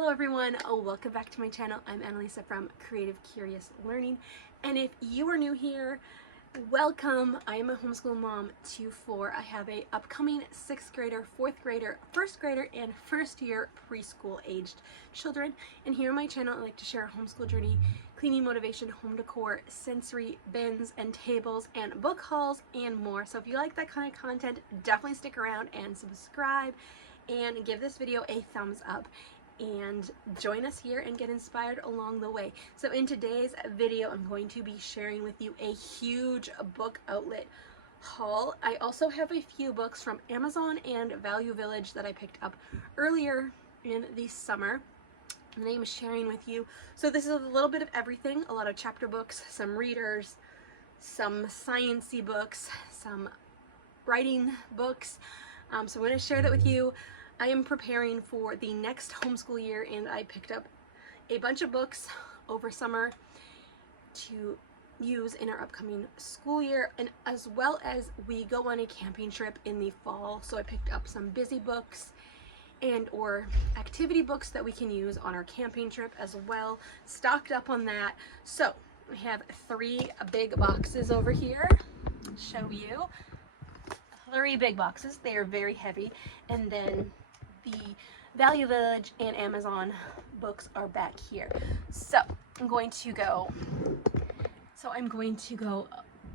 Hello everyone, welcome back to my channel. I'm Annalisa from Creative Curious Learning, and if you are new here, welcome. I am a homeschool mom to 4. I have a upcoming 6th grader, 4th grader, 1st grader, and 1st year preschool aged children. And here on my channel, I like to share a homeschool journey, cleaning motivation, home decor, sensory bins and tables, and book hauls, and more. So if you like that kind of content, definitely stick around and subscribe and give this video a thumbs up and join us here and get inspired along the way. So in today's video, I'm going to be sharing with you a huge book outlet haul. I also have a few books from Amazon and Value Village that I picked up earlier in the summer, and I'm sharing with you. So this is a little bit of everything, a lot of chapter books, some readers, some science-y books, some writing books. So I'm going to share that with you. I am preparing for the next homeschool year, and I picked up a bunch of books over summer to use in our upcoming school year, and as well as we go on a camping trip in the fall. So I picked up some busy books and or activity books that we can use on our camping trip as well. Stocked up on that. So I have 3 big boxes over here. I'll show you. 3 big boxes. They are very heavy, and then the Value Village and Amazon books are back here. So I'm going to go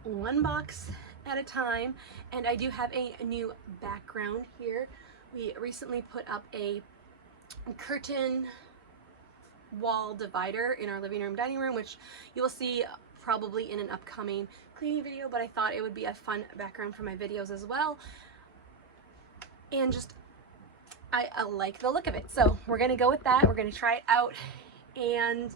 one box at a time, and I do have a new background here. We recently put up a curtain wall divider in our living room dining room, which you will see probably in an upcoming cleaning video, but I thought it would be a fun background for my videos as well. And just I like the look of it, so we're gonna go with that. We're gonna try it out, and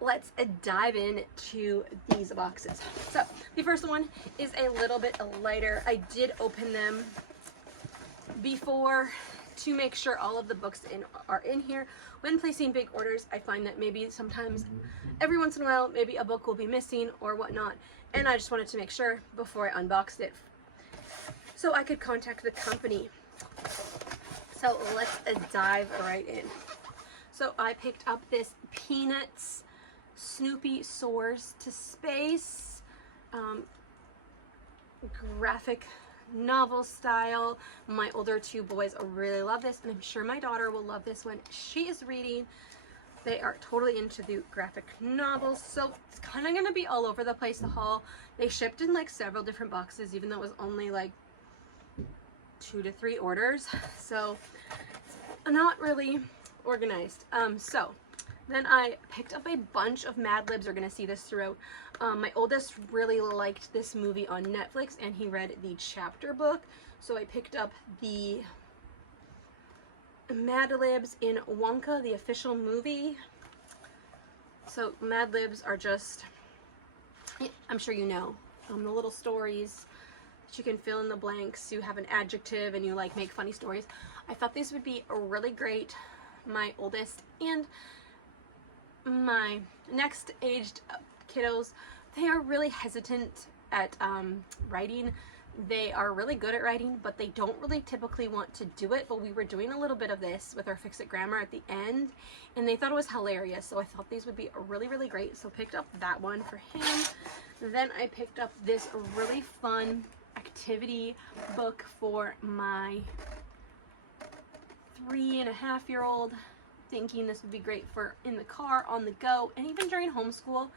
let's dive into these boxes. So the first one is a little bit lighter. I did open them before to make sure all of the books are in here. When placing big orders, I find that maybe sometimes every once in a while maybe a book will be missing or whatnot, and I just wanted to make sure before I unboxed it so I could contact the company. So let's dive right in. So I picked up this Peanuts Snoopy Soars to Space graphic novel style. My older 2 boys really love this, and I'm sure my daughter will love this when she is reading. They are totally into the graphic novels, so it's kind of going to be all over the place, the haul. They shipped in like several different boxes, even though it was only like 2 to 3 orders, so not really organized. So then I picked up a bunch of Mad Libs. You're gonna see this throughout. My oldest really liked this movie on Netflix, and he read the chapter book, so I picked up the Mad Libs in Wonka, the official movie. So Mad Libs are just, I'm sure you know, the little stories that you can fill in the blanks. You have an adjective and you like make funny stories. I thought these would be really great. My oldest and my next aged kiddos, they are really hesitant at writing. They are really good at writing, but they don't really typically want to do it. But we were doing a little bit of this with our Fix It Grammar at the end, and they thought it was hilarious. So I thought these would be really, really great. So picked up that one for him. Then I picked up this really fun activity book for my 3.5-year-old, thinking this would be great for in the car, on the go, and even during homeschool.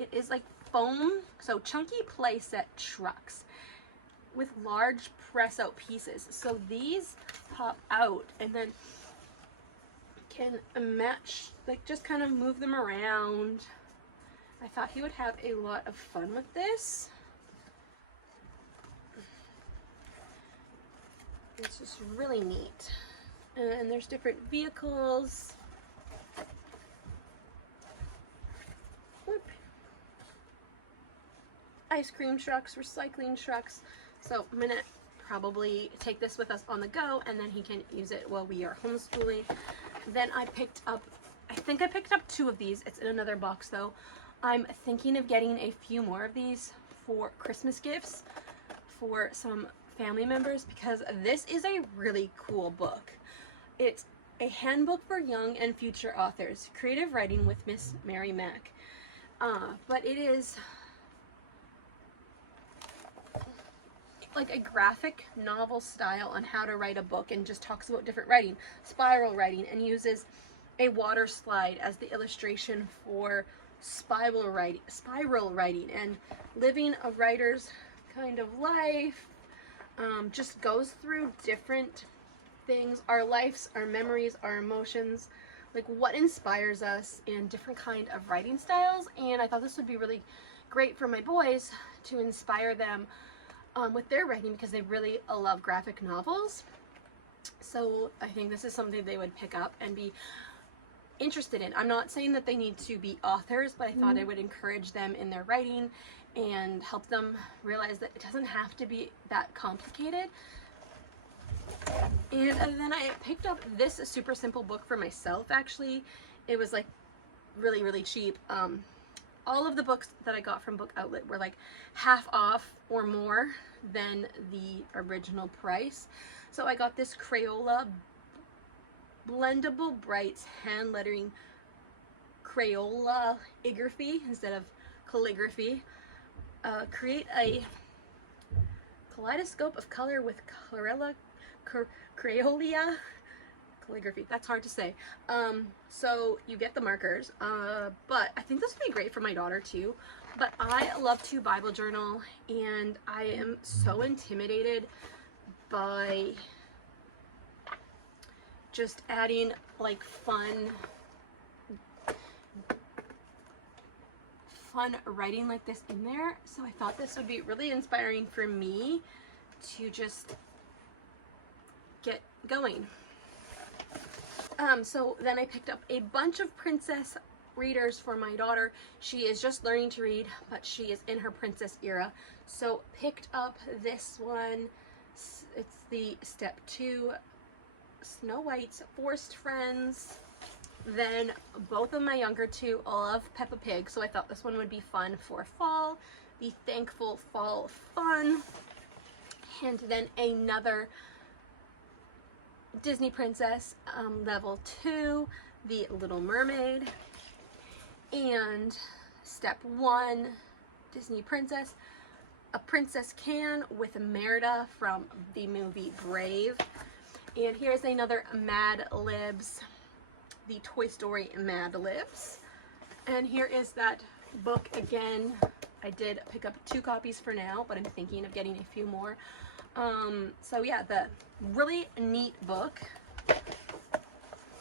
It is like foam, so chunky playset trucks with large press out pieces. So these pop out and then can match, like just kind of move them around. I thought he would have a lot of fun with this. It's just really neat. And there's different vehicles. Whoop. Ice cream trucks, recycling trucks. So I'm gonna probably take this with us on the go, and then he can use it while we are homeschooling. Then I picked up, I think I picked up 2 of these. It's in another box though. I'm thinking of getting a few more of these for Christmas gifts for some family members, because this is a really cool book. It A handbook for young and future authors, creative writing with Miss Mary Mack. But it is like a graphic novel style on how to write a book, and just talks about different writing, spiral writing, and uses a water slide as the illustration for spiral writing and living a writer's kind of life. Just goes through different things, our lives, our memories, our emotions, like what inspires us in different kind of writing styles. And I thought this would be really great for my boys to inspire them with their writing, because they really love graphic novels. So I think this is something they would pick up and be interested in. I'm not saying that they need to be authors, but I thought I would encourage them in their writing and help them realize that it doesn't have to be that complicated. And then I picked up this super simple book for myself, actually. It was like really cheap. All of the books that I got from Book Outlet were like half off or more than the original price. So I got this Crayola Blendable Brights hand lettering Crayola-igraphy instead of calligraphy. Create a kaleidoscope of color with Crayola calligraphy. That's hard to say. So you get the markers, but I think this would be great for my daughter too. But I love to Bible journal, and I am so intimidated by just adding like fun writing like this in there. So I thought this would be really inspiring for me to just get going. So then I picked up a bunch of princess readers for my daughter. She is just learning to read, but she is in her princess era. So picked up this one. It's the Step 2 Snow White's Forest Friends. Then both of my younger two love Peppa Pig, so I thought this one would be fun for fall. The Thankful Fall Fun. And then another Disney Princess, Level 2, The Little Mermaid. And Step 1, Disney Princess, A Princess Can with Merida from the movie Brave. And here's another Mad Libs, the Toy Story Mad Libs. And here is that book again. I did pick up 2 copies for now, but I'm thinking of getting a few more. So yeah, the really neat book.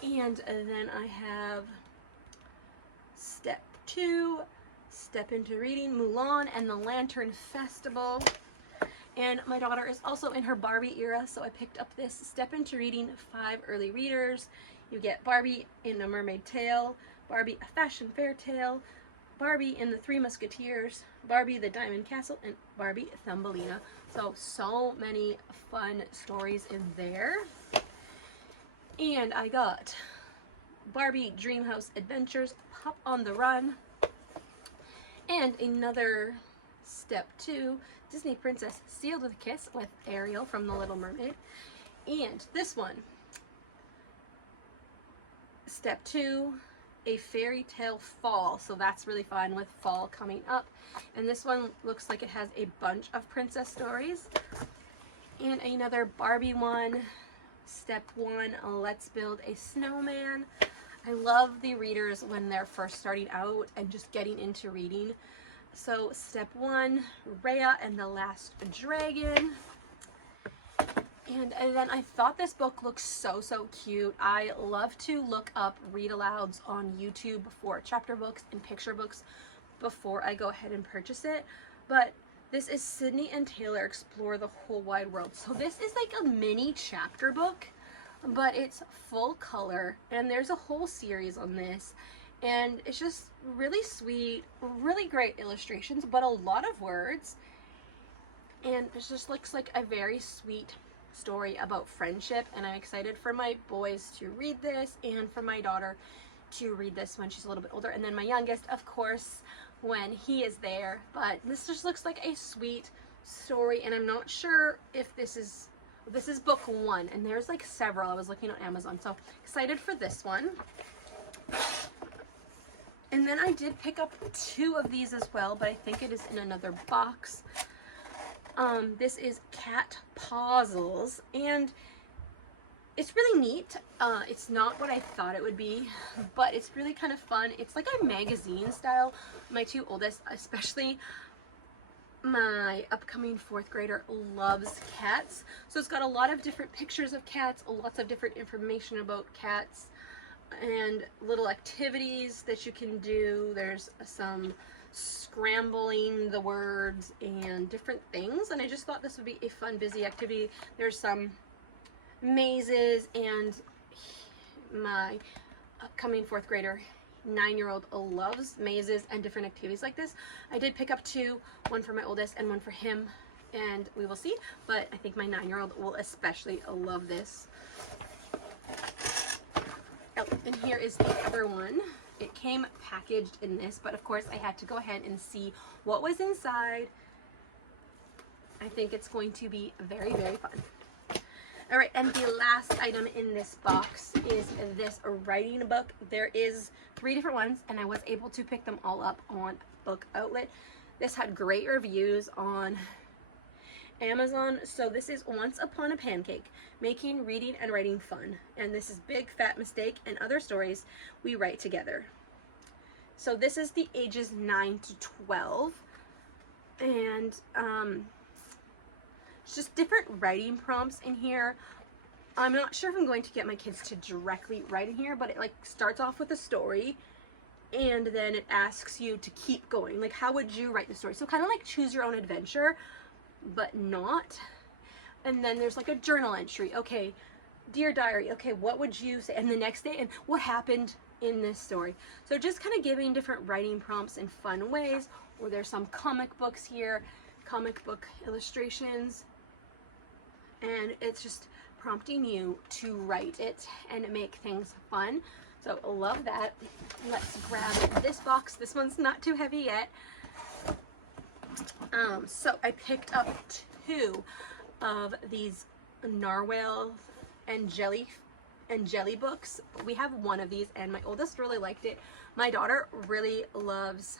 And then I have Step 2, Step Into Reading, Mulan and the Lantern Festival. And my daughter is also in her Barbie era, so I picked up this Step Into Reading 5 early readers. You get Barbie in A Mermaid Tale, Barbie A Fashion Fair Tale, Barbie in the Three Musketeers, Barbie the Diamond Castle, and Barbie Thumbelina. So many fun stories in there. And I got Barbie Dreamhouse Adventures, Pop on the Run, and another Step 2, Disney Princess Sealed with a Kiss with Ariel from The Little Mermaid. And this one, Step 2, A Fairy Tale Fall. So that's really fun with fall coming up. And this one looks like it has a bunch of princess stories. And another Barbie one, Step 1, Let's Build a Snowman. I love the readers when they're first starting out and just getting into reading. So Step 1, Raya and the Last Dragon. And then I thought this book looks so cute. I love to look up read-alouds on YouTube for chapter books and picture books before I go ahead and purchase it. But this is Sydney and Taylor Explore the Whole Wide World. So this is like a mini chapter book, but it's full color, and there's a whole series on this. And it's just really sweet, really great illustrations, but a lot of words. And it just looks like a very sweet story about friendship, and I'm excited for my boys to read this and for my daughter to read this when she's a little bit older, and then my youngest, of course, when he is there. But this just looks like a sweet story, and I'm not sure if this is This is book 1, and there's like several. I was looking on Amazon, so excited for this one. And then I did pick up 2 of these as well, but I think it is in another box. This is Cat Puzzles, and it's really neat. It's not what I thought it would be, but it's really kind of fun. It's like a magazine style. My 2 oldest, especially my upcoming 4th grader, loves cats. So it's got a lot of different pictures of cats, lots of different information about cats, and little activities that you can do. There's some scrambling the words and different things, and I just thought this would be a fun, busy activity. There's some mazes, and my upcoming 4th grader, 9-year-old, loves mazes and different activities like this. I did pick up 2, one for my oldest and one for him, and we will see, but I think my 9-year-old will especially love this. Oh, and here is the other one. It came packaged in this, but of course I had to go ahead and see what was inside. I think it's going to be very, very fun. All right, and the last item in this box is this writing book. There is 3 different ones, and I was able to pick them all up on Book Outlet. This had great reviews on Amazon. So this is Once Upon a Pancake, Making Reading and Writing Fun. And this is Big Fat Mistake and Other Stories We Write Together. So this is the ages 9 to 12. And it's just different writing prompts in here. I'm not sure if I'm going to get my kids to directly write in here, but it like starts off with a story, and then it asks you to keep going. Like, how would you write the story? So kind of like choose your own adventure, but not. And then there's like a journal entry. Okay, dear diary, okay, what would you say? And the next day, and what happened in this story? So just kind of giving different writing prompts in fun ways. Or there's some comic books here, comic book illustrations, and it's just prompting you to write it and make things fun. So love that. Let's grab this box. This one's not too heavy yet. So I picked up 2 of these narwhal and jelly books. We have 1 of these, and my oldest really liked it. My daughter really loves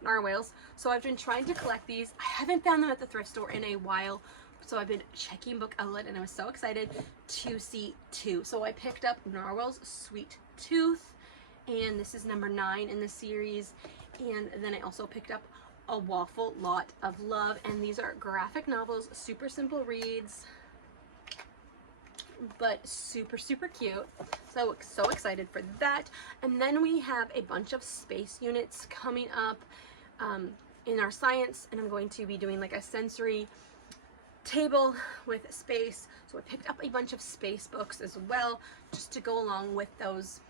narwhals, so I've been trying to collect these. I haven't found them at the thrift store in a while, so I've been checking Book Outlet, and I was so excited to see 2. So I picked up Narwhal's Sweet Tooth, and this is number 9 in the series. And then I also picked up A Waffle Lot of Love, and these are graphic novels, super simple reads, but super, super cute. So excited for that. And then we have a bunch of space units coming up in our science, and I'm going to be doing like a sensory table with space. So I picked up a bunch of space books as well, just to go along with those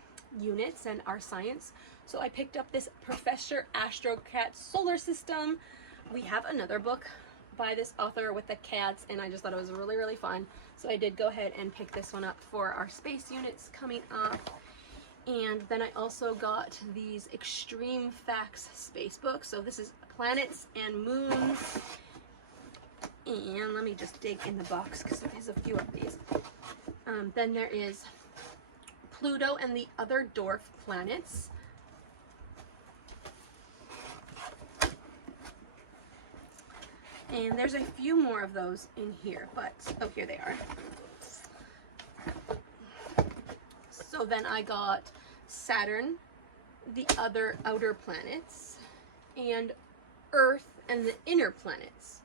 units and our science. So I picked up this Professor Astrocat Solar System. We have another book by this author with the cats, and I just thought it was really, really fun. So I did go ahead and pick this one up for our space units coming up. And then I also got these Extreme Facts space books. So this is Planets and Moons. And let me just dig in the box because there's a few of these. Then there is Pluto and the Other Dwarf Planets. And there's a few more of those in here, but oh, here they are. So then I got Saturn, the Other Outer Planets, and Earth and the Inner Planets.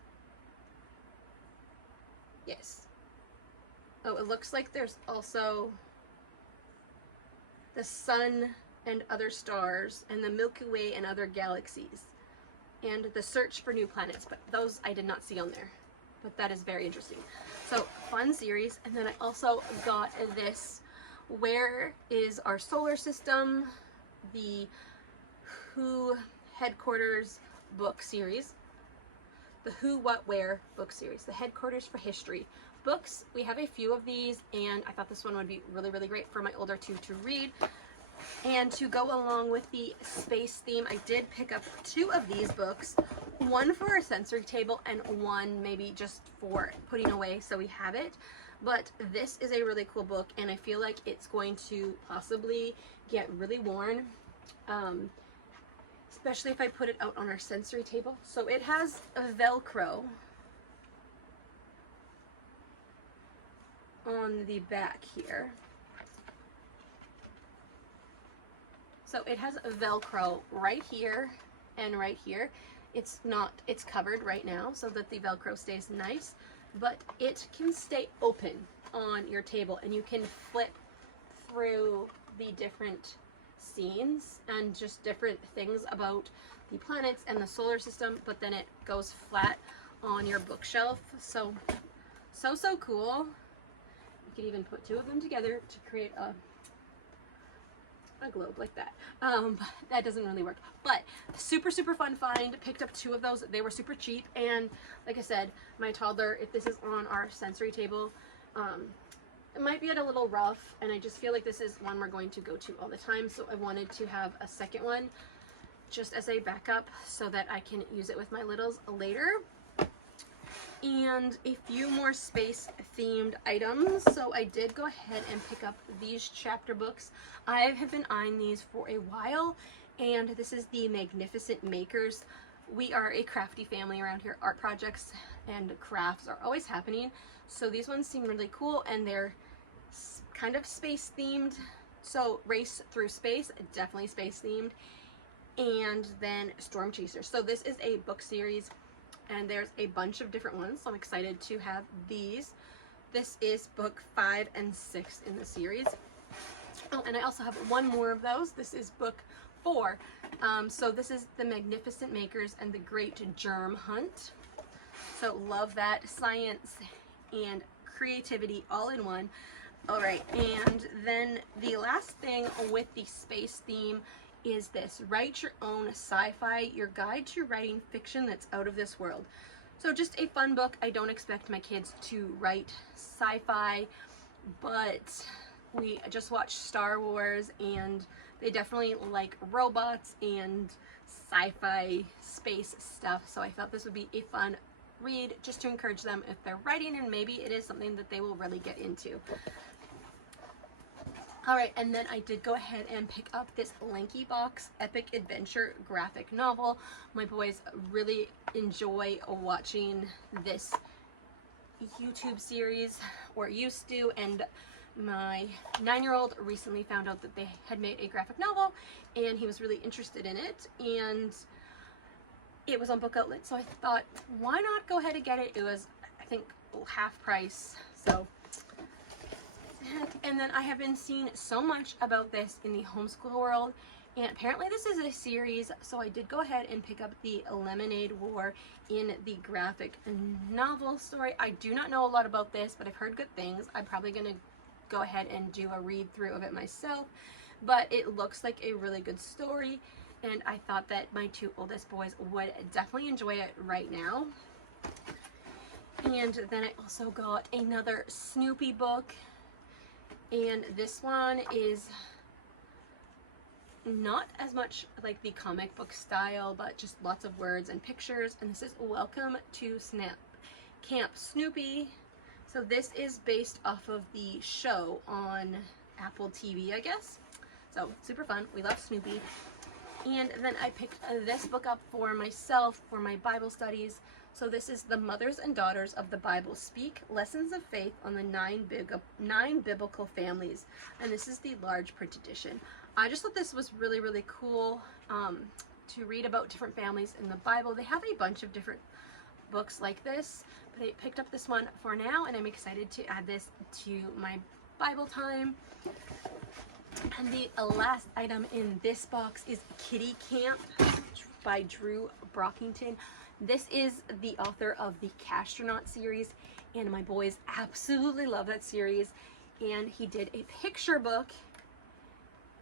Yes. Oh, it looks like there's also the Sun and Other Stars, and the Milky Way and Other Galaxies, and the Search for New Planets, but those I did not see on there. But that is very interesting. So, fun series. And then I also got this Where is Our Solar System? The Who Headquarters book series. The Who, What, Where book series. The Headquarters for History books. We have a few of these, and I thought this one would be really, really great for my older 2 to read. And to go along with the space theme, I did pick up 2 of these books. one for our sensory table and one maybe just for putting away so we have it. But this is a really cool book, and I feel like it's going to possibly get really worn, especially if I put it out on our sensory table. So it has a Velcro on the back here. So it has a Velcro right here and right here. It's covered right now so that the Velcro stays nice, but it can stay open on your table, and you can flip through the different scenes and just different things about the planets and the solar system, but then it goes flat on your bookshelf. So cool. You can even put two of them together to create a globe like that. That doesn't really work, but super fun find. Picked up two of those. They were super cheap, and like I said, my toddler, if this is on our sensory table, it might be a little rough, and I just feel like this is one we're going to go to all the time, so I wanted to have a second one just as a backup so that I can use it with my littles later. And a few more space themed items. So I did go ahead and pick up these chapter books. I have been eyeing these for a while, and this is the Magnificent Makers. We are a crafty family around here. Art projects and crafts are always happening, so these ones seem really cool, and they're kind of space themed. So Race Through Space, definitely space themed, and then Storm Chasers. So this is a book series, and there's a bunch of different ones, so I'm excited to have these. This is book 5 and 6 in the series. Oh, and I also have one more of those. This is book 4. So this is The Magnificent Makers and the Great Germ Hunt. So love that. Science and creativity all in one. All right, and then the last thing with the space theme is this: Write Your Own Sci-Fi, Your Guide to Writing Fiction That's Out of This World. So just a fun book. I don't expect my kids to write sci-fi, but we just watched Star Wars, and they definitely like robots and sci-fi space stuff, so I thought this would be a fun read just to encourage them if they're writing, and maybe it is something that they will really get into. Alright, and then I did go ahead and pick up this Lanky Box Epic Adventure graphic novel. My boys really enjoy watching this YouTube series, or used to, and my 9-year-old recently found out that they had made a graphic novel, and he was really interested in it, and it was on Book Outlet, so I thought, why not go ahead and get it? It was, I think, half price, so. And then I have been seeing so much about this in the homeschool world, and apparently this is a series, so I did go ahead and pick up the Lemonade War in the graphic novel story. I do not know a lot about this, but I've heard good things. I'm probably going to go ahead and do a read through of it myself, but it looks like a really good story, and I thought that my 2 oldest boys would definitely enjoy it right now. And then I also got another Snoopy book, and this one is not as much like the comic book style, but just lots of words and pictures, and this is Welcome to Camp Snoopy. So this is based off of the show on Apple TV, I guess. So super fun. We love Snoopy. And then I picked this book up for myself for my Bible studies. So this is The Mothers and Daughters of the Bible Speak, Lessons of Faith on the 9 Biblical Families. And this is the large print edition. I just thought this was really cool to read about different families in the Bible. They have a bunch of different books like this, but I picked up this one for now, and I'm excited to add this to my Bible time. And the last item in this box is Kitty Camp by Drew Brockington. This is the author of the Castronaut series, and my boys absolutely love that series. And he did a picture book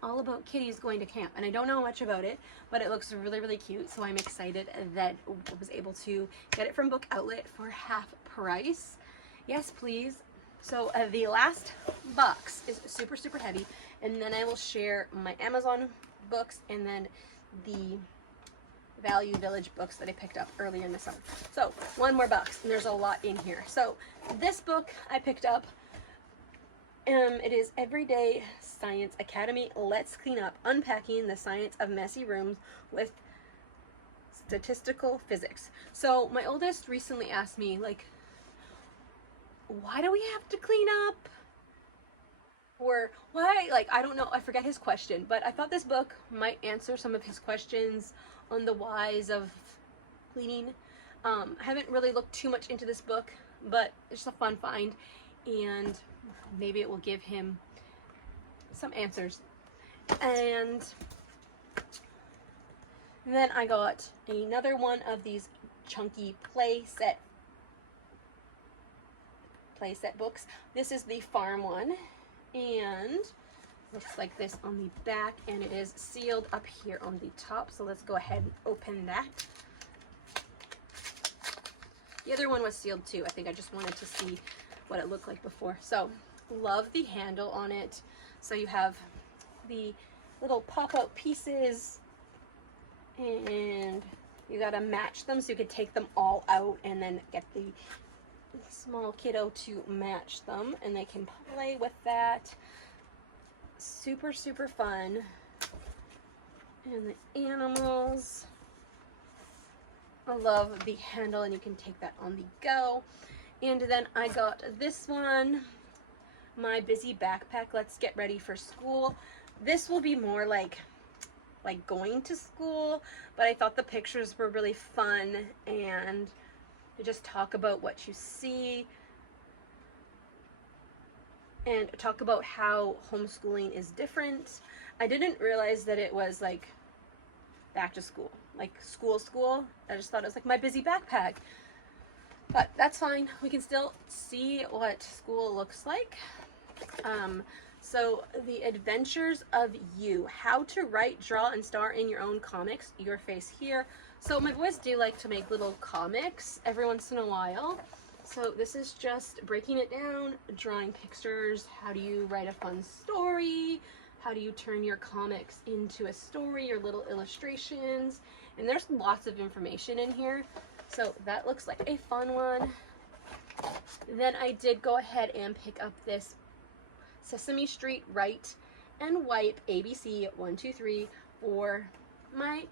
all about kitties going to camp, and I don't know much about it, but it looks really cute, so I'm excited that I was able to get it from Book Outlet for half price. Yes, please. So the last box is super heavy, and then I will share my Amazon books and then the Value Village books that I picked up earlier in the summer. So one more box, and there's a lot in here. So this book I picked up, it is Everyday Science Academy. Let's Clean Up, Unpacking the Science of Messy Rooms with Statistical Physics. So my oldest recently asked me, like, why do we have to clean up? Or why, like, I don't know, I forget his question, but I thought this book might answer some of his questions on the whys of cleaning. I haven't really looked too much into this book, but it's just a fun find, and maybe it will give him some answers. And then I got another one of these chunky playset books. This is the farm one, and looks like this on the back, and it is sealed up here on the top. So let's go ahead and open that. The other one was sealed too. I think I just wanted to see what it looked like before. So love the handle on it. So you have the little pop-out pieces, and you gotta match them, so you could take them all out and then get the small kiddo to match them, and they can play with that. Super, super fun. And the animals, I love the handle, and you can take that on the go. And then I got this one, My Busy Backpack, Let's Get Ready for School. This will be more like going to school, but I thought the pictures were really fun, and to just talk about what you see and talk about how homeschooling is different. I didn't realize that it was like back to school, like school. I just thought it was like My Busy Backpack, but that's fine. We can still see what school looks like. So The Adventures of You, How to Write, Draw, and Star in Your Own Comics, Your Face Here. So my boys do like to make little comics every once in a while. So this is just breaking it down, drawing pictures. How do you write a fun story? How do you turn your comics into a story, or little illustrations? And there's lots of information in here. So that looks like a fun one. Then I did go ahead and pick up this Sesame Street Write and Wipe ABC 1, 2, 3 for my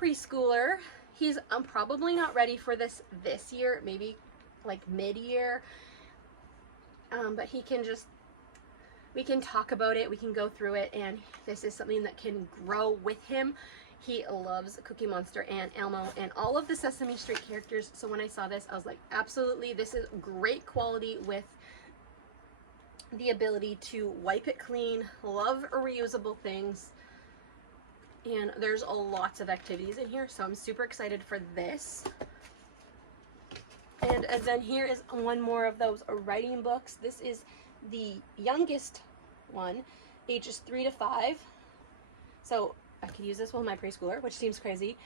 preschooler. He's probably not ready for this year, maybe like mid-year, but he can just, we can talk about it, we can go through it, and this is something that can grow with him. He loves Cookie Monster and Elmo and all of the Sesame Street characters. So when I saw this, I was like, absolutely, this is great quality with the ability to wipe it clean. Love reusable things. And there's lots of activities in here, so I'm super excited for this. And then here is one more of those writing books. This is the youngest one, ages 3 to 5. So I could use this with my preschooler, which seems crazy.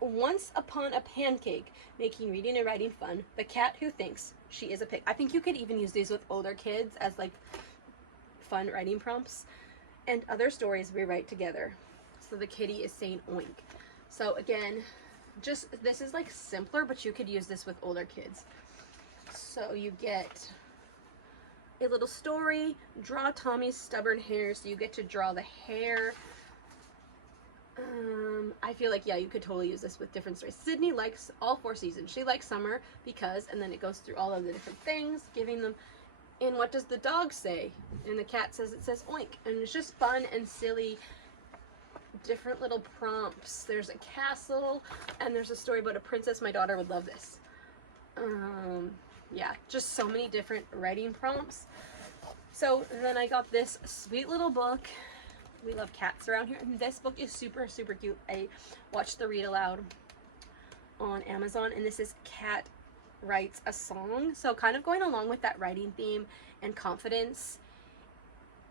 Once Upon a Pancake, Making Reading and Writing Fun. The Cat Who Thinks She is a Pig. I think you could even use these with older kids as like fun writing prompts. And Other Stories We Write Together. So the kitty is saying oink. So again, just, this is like simpler, but you could use this with older kids. So you get a little story, draw Tommy's stubborn hair. So you get to draw the hair. I feel like, yeah, you could totally use this with different stories. Sydney likes all 4 seasons. She likes summer because, and then it goes through all of the different things, giving them, and what does the dog say? And the cat says, it says oink. And it's just fun and silly, different little prompts. There's a castle, and there's a story about a princess. My daughter would love this. Yeah, just so many different writing prompts. So then I got this sweet little book. We love cats around here, and this book is super, super cute. I watched the read aloud on Amazon, and this is Cat Writes a Song. So kind of going along with that writing theme and confidence,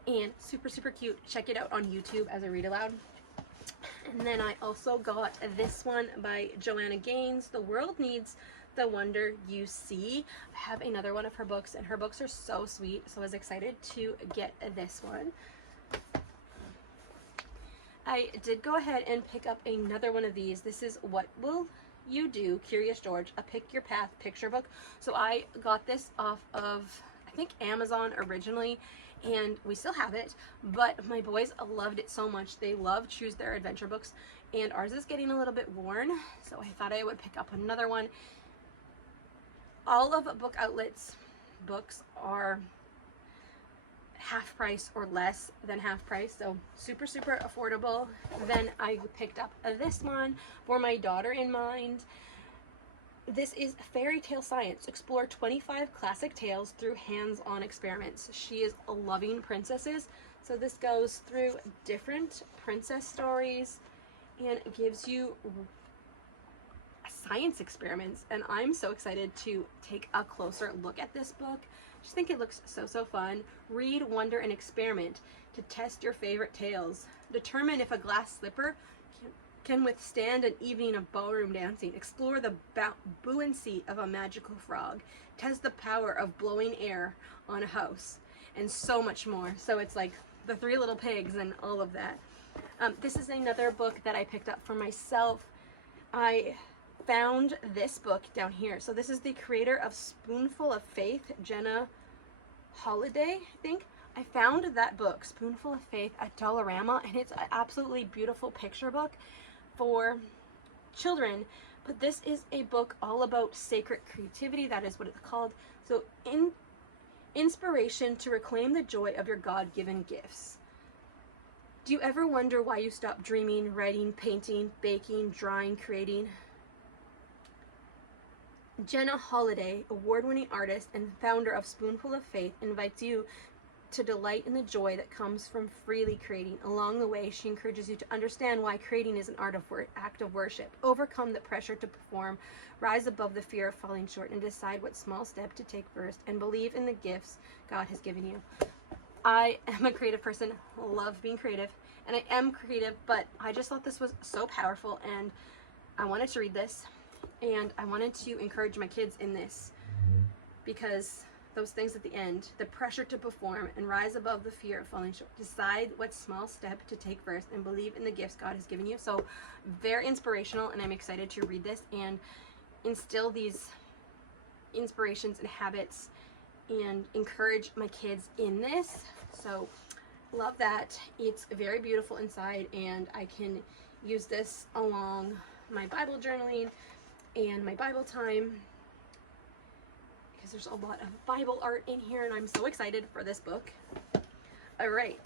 and super, super cute. Check it out on YouTube as a read aloud. And then I also got this one by Joanna Gaines, The World Needs the Wonder You See. I have another one of her books, and her books are so sweet, so I was excited to get this one. I did go ahead and pick up another one of these. This is What Will You Do, Curious George, a Pick Your Path picture book. So I got this off of, I think, Amazon originally, and we still have it, but my boys loved it so much. They love Choose Their Adventure books, and ours is getting a little bit worn, so I thought I would pick up another one. All of Book Outlet's books are half price or less than half price, so super affordable. Then I picked up this one for my daughter in mind. This is Fairy Tale Science. Explore 25 classic tales through hands-on experiments. She is loving princesses, so this goes through different princess stories and gives you science experiments, and I'm so excited to take a closer look at this book. I just think it looks so fun. Read, wonder, and experiment to test your favorite tales. Determine if a glass slipper can withstand an evening of ballroom dancing. Explore the buoyancy of a magical frog. Test the power of blowing air on a house, and so much more. So it's like the Three Little Pigs and all of that. This is another book that I picked up for myself. I found this book down here. So this is the creator of Spoonful of Faith, Jenna Holiday, I think. I found that book, Spoonful of Faith, at Dollarama, and it's an absolutely beautiful picture book for children. But this is a book all about sacred creativity. That is what it's called. So inspiration to reclaim the joy of your God-given gifts. Do you ever wonder why you stopped dreaming, writing, painting, baking, drawing, creating? Jenna Holiday, award-winning artist and founder of Spoonful of Faith, invites you to delight in the joy that comes from freely creating. Along the way, she encourages you to understand why creating is an act of worship. Overcome the pressure to perform, rise above the fear of falling short, and decide what small step to take first, and believe in the gifts God has given you. I am a creative person, love being creative, and I am creative, but I just thought this was so powerful, and I wanted to read this. And I wanted to encourage my kids in this, because those things at the end, the pressure to perform and rise above the fear of falling short, decide what small step to take first, and believe in the gifts God has given you. So very inspirational, and I'm excited to read this and instill these inspirations and habits and encourage my kids in this. So love that. It's very beautiful inside, and I can use this along my Bible journaling and my Bible time, because there's a lot of Bible art in here, and I'm so excited for this book. All right,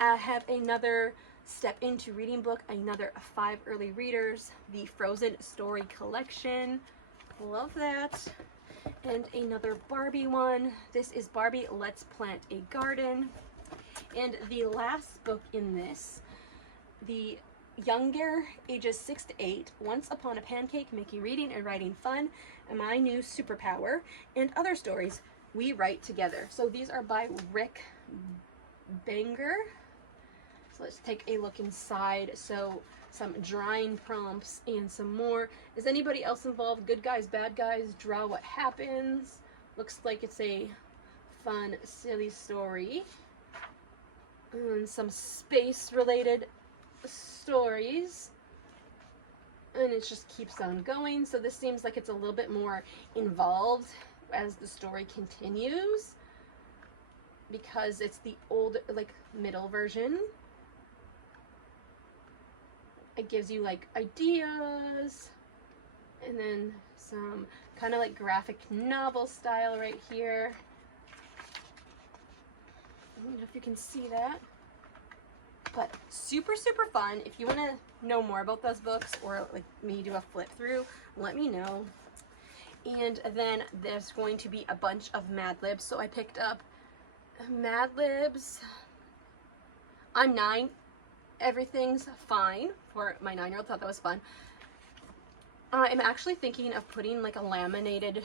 I have another step into reading book, another 5 early readers, the Frozen Story Collection. Love that. And another Barbie one. This is Barbie Let's Plant a Garden. And the last book in this, the younger, ages 6 to 8, Once Upon a Pancake, Making Reading and Writing Fun, and My New Superpower, and Other Stories We Write Together. So these are by Rick Banger. So let's take a look inside. So some drawing prompts and some more. Is anybody else involved? Good guys, bad guys, draw what happens. Looks like it's a fun, silly story. And some space-related stories, and it just keeps on going. So this seems like it's a little bit more involved as the story continues, because it's the old, like, middle version. It gives you like ideas, and then some kind of like graphic novel style right here. I don't know if you can see that. But super fun. If you want to know more about those books, or like me do a flip through, let me know. And then there's going to be a bunch of Mad Libs. So I picked up Mad Libs. I'm 9. Everything's fine for my 9-year-old. Thought that was fun. I'm actually thinking of putting like a laminated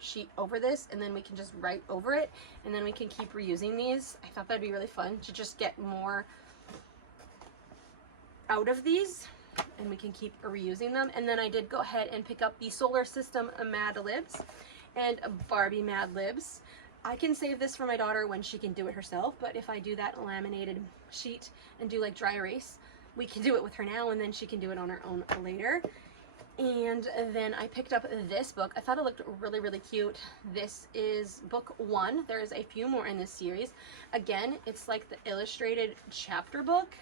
sheet over this, and then we can just write over it, and then we can keep reusing these. I thought that'd be really fun to just get more out of these, and we can keep reusing them. And then I did go ahead and pick up the Solar System Mad Libs and Barbie Mad Libs. I can save this for my daughter when she can do it herself, but if I do that laminated sheet and do like dry erase, we can do it with her now, and then she can do it on her own later. And then I picked up this book. I thought it looked really, really cute. This is book 1. There is a few more in this series. Again, it's like the illustrated chapter book,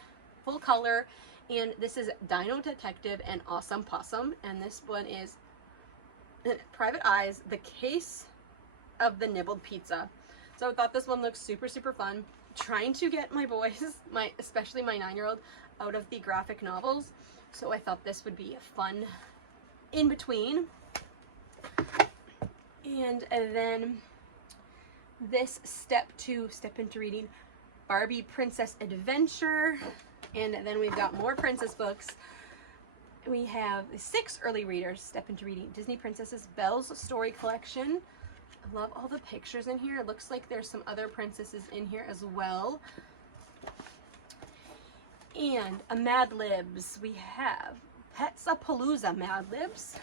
full color, and this is Dino Detective and Awesome Possum, and this one is Private Eyes, The Case of the Nibbled Pizza. So I thought this one looked super, super fun. Trying to get my boys, especially my 9-year-old, out of the graphic novels. So I thought this would be fun in between. And then this step into reading, Barbie Princess Adventure. And then we've got more princess books. We have 6 early readers step into reading, Disney Princesses, Belle's Story Collection. I love all the pictures in here. It looks like there's some other princesses in here as well. And a Mad Libs, we have Petsapalooza Mad Libs,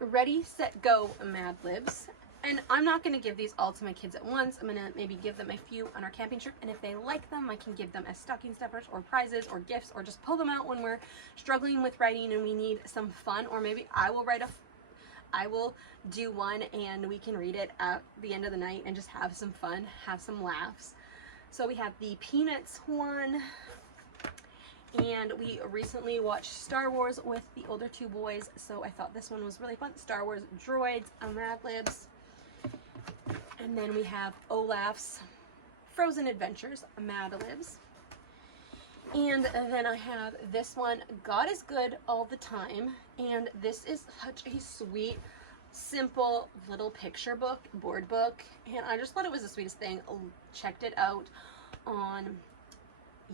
Ready, Set, Go Mad Libs. And I'm not going to give these all to my kids at once. I'm going to maybe give them a few on our camping trip, and if they like them, I can give them as stocking stuffers or prizes or gifts, or just pull them out when we're struggling with writing and we need some fun. Or maybe I will do one and we can read it at the end of the night and just have some fun, have some laughs. So we have the Peanuts one, and we recently watched Star Wars with the older 2 boys, so I thought this one was really fun. Star Wars Droids, Mad Libs. And then we have Olaf's Frozen Adventures, Mad Libs. And then I have this one, God is Good All the Time. And this is such a sweet, simple little picture book, board book. And I just thought it was the sweetest thing. Checked it out on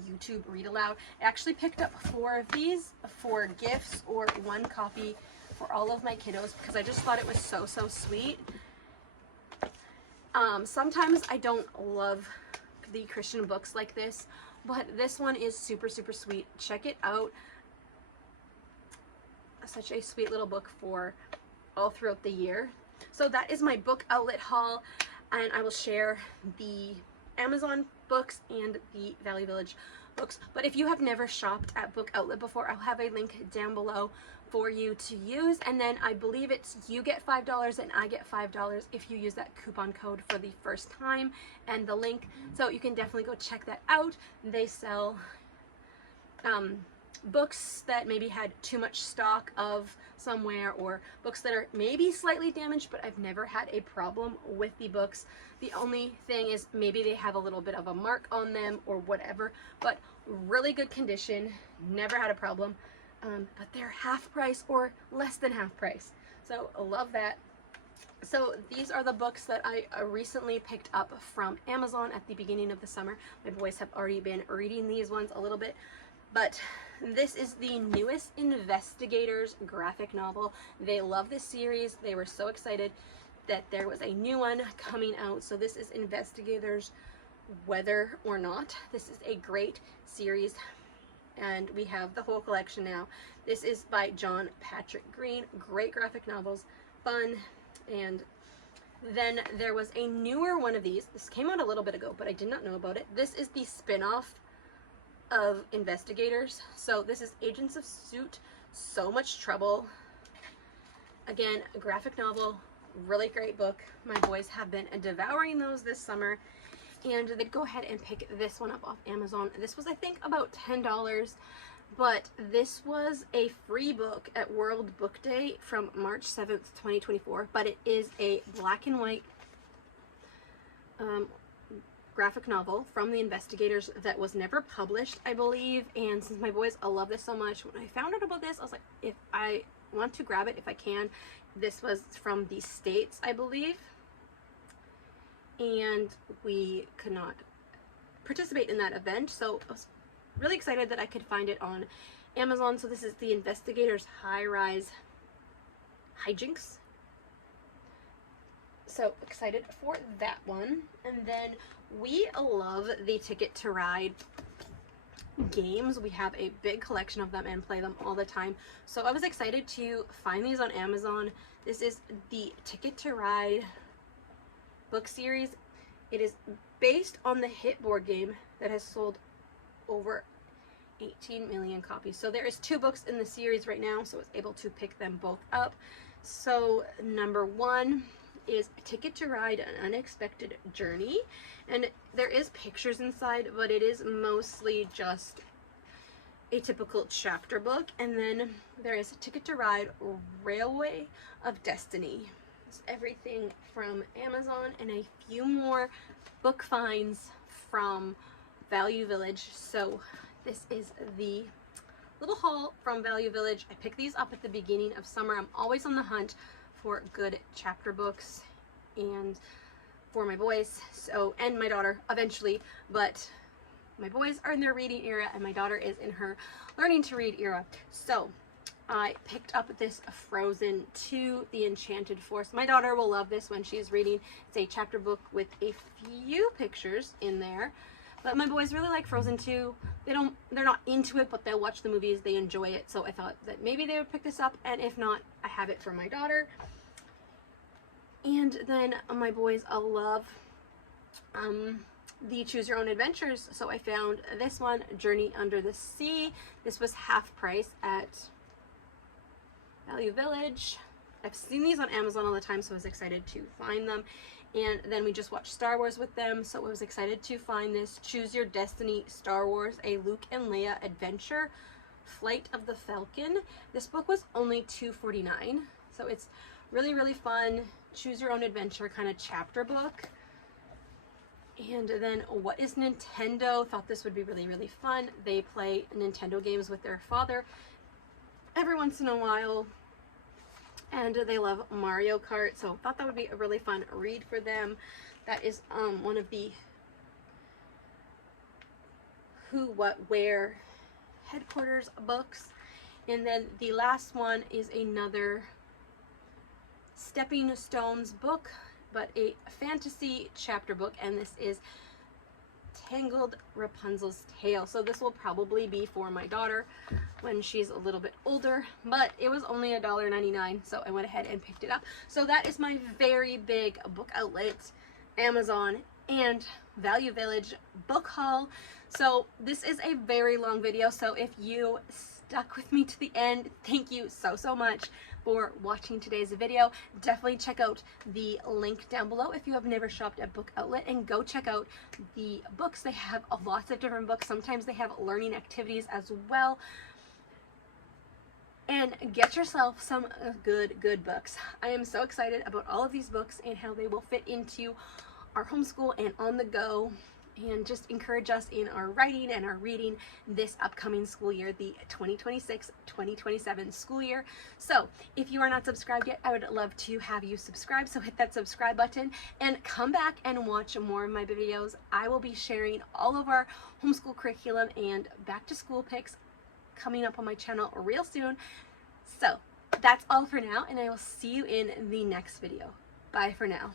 YouTube Read Aloud. I actually picked up 4 of these for gifts, or 1 copy for all of my kiddos, because I just thought it was so, so sweet. Sometimes I don't love the Christian books like this, but this one is super, super sweet. Check it out. Such a sweet little book for all throughout the year. So that is my book outlet haul, and I will share the Amazon books and the Valley Village books. But if you have never shopped at Book Outlet before, I'll have a link down below for you to use, and then I believe it's you get $5 and I get $5 if you use that coupon code for the first time, and the link, so you can definitely go check that out. They sell books that maybe had too much stock of somewhere, or books that are maybe slightly damaged, but I've never had a problem with the books. The only thing is maybe they have a little bit of a mark on them or whatever, but really good condition, never had a problem. But they're half price or less than half price, so I love that. So these are the books that I recently picked up from Amazon at the beginning of the summer. My boys have already been reading these ones a little bit, but this is the newest Investigators graphic novel. They love this series. They were so excited that there was a new one coming out. So this is Investigators Whether or Not. This is a great series, and we have the whole collection now. This is by John Patrick Green. Great graphic novels, fun. And then there was a newer one of these. This came out a little bit ago, but I did not know about it. This is the spin-off of Investigators. So this is Agents of So Much Trouble. Again, a graphic novel, really great book. My boys have been devouring those this summer, and they'd go ahead and pick this one up off Amazon. This was, I think, about $10, but this was a free book at World Book Day from March 7th, 2024, but it is a black and white graphic novel from the Investigators that was never published, I believe. And since my boys love this so much, when I found out about this, I was like, if I want to grab it, if I can. This was from the States, I believe, and we could not participate in that event, so I was really excited that I could find it on Amazon. So this is the Investigators High-Rise Hijinks. So excited for that one. And then we love the Ticket to Ride games. We have a big collection of them and play them all the time. So I was excited to find these on Amazon. This is the Ticket to Ride book series. It is based on the hit board game that has sold over 18 million copies. So there is 2 books in the series right now, so I was able to pick them both up. So number 1 is Ticket to Ride, An Unexpected Journey, and there is pictures inside, but it is mostly just a typical chapter book. And then there is Ticket to Ride, Railway of Destiny. It's everything from Amazon and a few more book finds from Value Village. So this is the little haul from Value Village. I picked these up at the beginning of summer. I'm always on the hunt for good chapter books and for my boys, so, and my daughter eventually, but my boys are in their reading era and my daughter is in her learning to read era. So I picked up this Frozen 2, The Enchanted Forest. My daughter will love this when she's reading. It's a chapter book with a few pictures in there. But my boys really like Frozen 2. They're not into it, but they'll watch the movies. They enjoy it. So I thought that maybe they would pick this up, and if not, I have it for my daughter. And then my boys love the Choose Your Own Adventures. So I found this one, Journey Under the Sea. This was half price at Value Village. I've seen these on Amazon all the time, so I was excited to find them. And then we just watched Star Wars with them, so I was excited to find this Choose Your Destiny Star Wars, a Luke and Leia adventure, Flight of the Falcon. This book was only $2.49, so it's really, really fun, choose your own adventure kind of chapter book. And then What is Nintendo? Thought this would be really, really fun. They play Nintendo games with their father every once in a while, and they love Mario Kart, so thought that would be a really fun read for them. That is one of the Who, What, Where headquarters books. And then the last one is another Stepping Stones book, but a fantasy chapter book, and this is Tangled Rapunzel's Tale. So this will probably be for my daughter when she's a little bit older, but it was only $1.99, so I went ahead and picked it up. So that is my very big book outlet, Amazon and Value Village book haul. So this is a very long video, so if you stuck with me to the end, thank you so much for watching today's video. Definitely check out the link down below if you have never shopped at Book Outlet, and go check out the books. They have lots of different books. Sometimes they have learning activities as well. And get yourself some good books. I am so excited about all of these books and how they will fit into our homeschool and on the go, and just encourage us in our writing and our reading this upcoming school year, the 2026-2027 school year. So if you are not subscribed yet, I would love to have you subscribe. So hit that subscribe button and come back and watch more of my videos. I will be sharing all of our homeschool curriculum and back to school picks coming up on my channel real soon. So that's all for now, and I will see you in the next video. Bye for now.